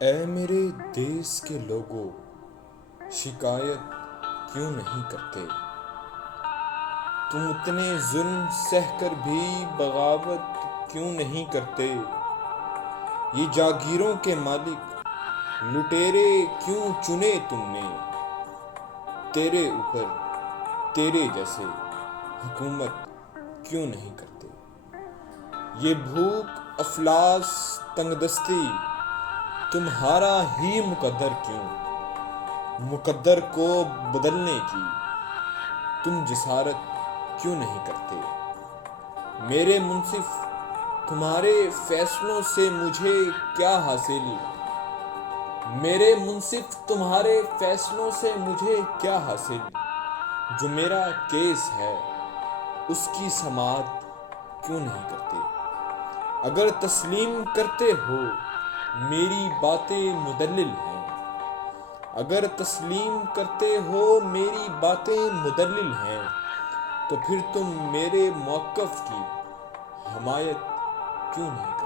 اے میرے دیس کے لوگوں، شکایت کیوں نہیں کرتے؟ تم اتنے ظلم سہ کر بھی بغاوت کیوں نہیں کرتے؟ یہ جاگیروں کے مالک لٹیرے کیوں چنے تم نے؟ تیرے اوپر تیرے جیسے حکومت کیوں نہیں کرتے؟ یہ بھوک افلاس تنگ دستی تمہارا ہی مقدر کیوں؟ مقدر کو بدلنے کی تم جسارت کیوں نہیں کرتے؟ میرے منصف تمہارے فیصلوں سے مجھے کیا حاصل؟ میرے منصف تمہارے فیصلوں سے مجھے کیا حاصل؟ جو میرا کیس ہے اس کی سماعت کیوں نہیں کرتے؟ اگر تسلیم کرتے ہو میری باتیں مدلل ہیں، اگر تسلیم کرتے ہو میری باتیں مدلل ہیں، تو پھر تم میرے موقف کی حمایت کیوں نہیں کرتے؟